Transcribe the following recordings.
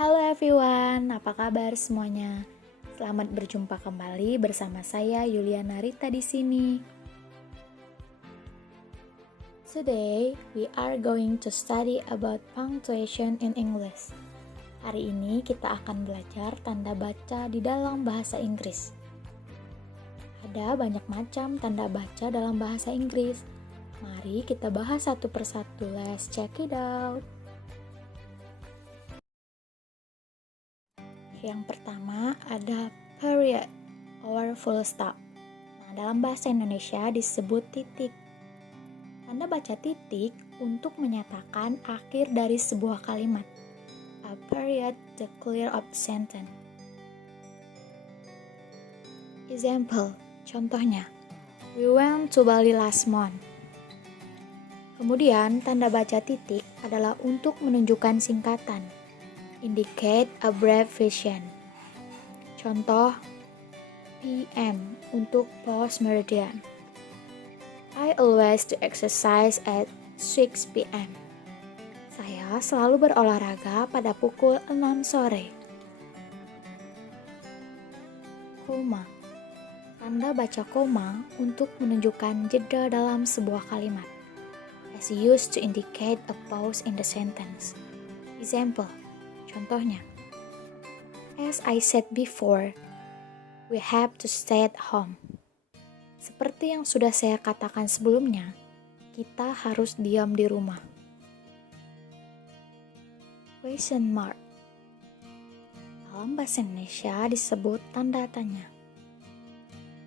Halo everyone, apa kabar semuanya? Selamat berjumpa kembali bersama saya Yuliana Rita di sini. Today, we are going to study about punctuation in English. Hari ini kita akan belajar tanda baca di dalam bahasa Inggris. Ada banyak macam tanda baca dalam bahasa Inggris. Mari kita bahas satu persatu. Let's check it out. Yang pertama ada period or full stop. Nah, dalam bahasa Indonesia disebut titik. Tanda baca titik untuk menyatakan akhir dari sebuah kalimat. A period to clear up sentence. Example, contohnya, we went to Bali last month. Kemudian, tanda baca titik adalah untuk menunjukkan singkatan. Indicate abbreviation. Contoh, PM untuk post meridian. I always do exercise at 6 PM. Saya selalu berolahraga pada pukul 6 sore. Koma. Tanda baca koma untuk menunjukkan jeda dalam sebuah kalimat. As used to indicate a pause in the sentence. Example. Contohnya, as I said before, we have to stay at home. Seperti yang sudah saya katakan sebelumnya, kita harus diam di rumah. Question mark. Dalam bahasa Indonesia disebut tanda tanya.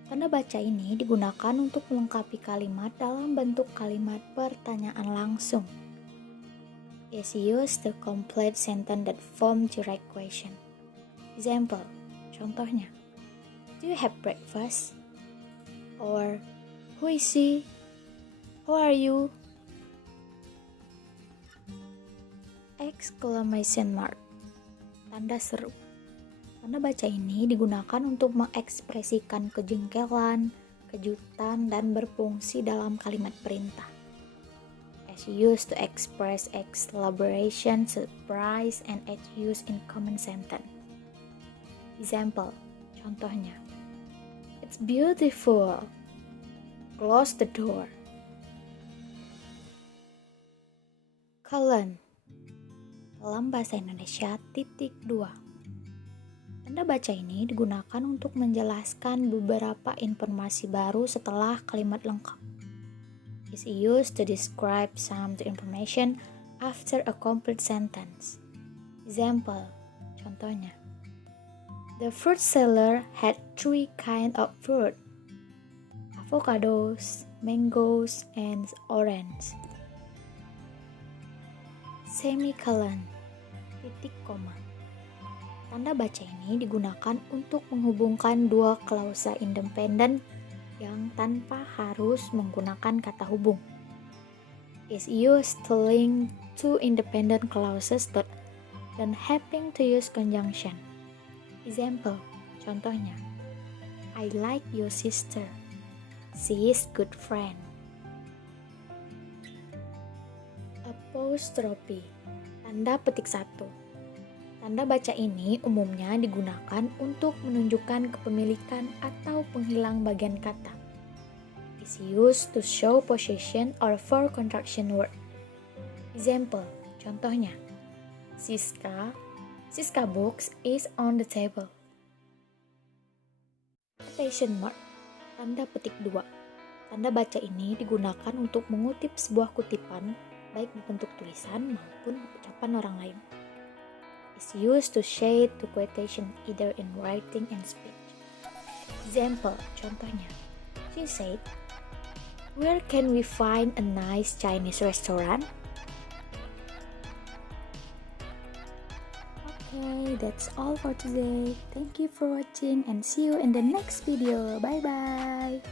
Tanda baca ini digunakan untuk melengkapi kalimat dalam bentuk kalimat pertanyaan langsung. Is used to complete sentence that form direct question. Example, contohnya, do you have breakfast? Or, who is he? Who are you? Exclamation mark. Tanda seru. Tanda baca ini digunakan untuk mengekspresikan kejengkelan, kejutan, dan berfungsi dalam kalimat perintah. As used to express exhilaration, surprise, and as used in common sentence. Example, contohnya, it's beautiful. Close the door. Colon. Dalam bahasa Indonesia, titik 2. Tanda baca ini digunakan untuk menjelaskan beberapa informasi baru setelah kalimat lengkap. Is used to describe some information after a complete sentence. Example, contohnya, the fruit seller had 3 kinds of fruit, avocados, mangoes, and orange. Semicolon, titik koma. Tanda baca ini digunakan untuk menghubungkan dua klausa independen yang tanpa harus menggunakan kata hubung. Is used to link two independent clauses dan having to use conjunction. Example, contohnya, I like your sister. She is good friend. Apostrophe, tanda petik 1. Tanda baca ini umumnya digunakan untuk menunjukkan kepemilikan atau penghilang bagian kata. Is used to show possession or for contraction word. Example, contohnya, Siska books is on the table. Quotation mark, tanda petik 2. Tanda baca ini digunakan untuk mengutip sebuah kutipan, baik bentuk tulisan maupun ucapan orang lain. Is used to shade to quotation either in writing and speech. Example, contohnya, she said, where can we find a nice Chinese restaurant? Okay, that's all for today. Thank you for watching and see you in the next video. Bye bye.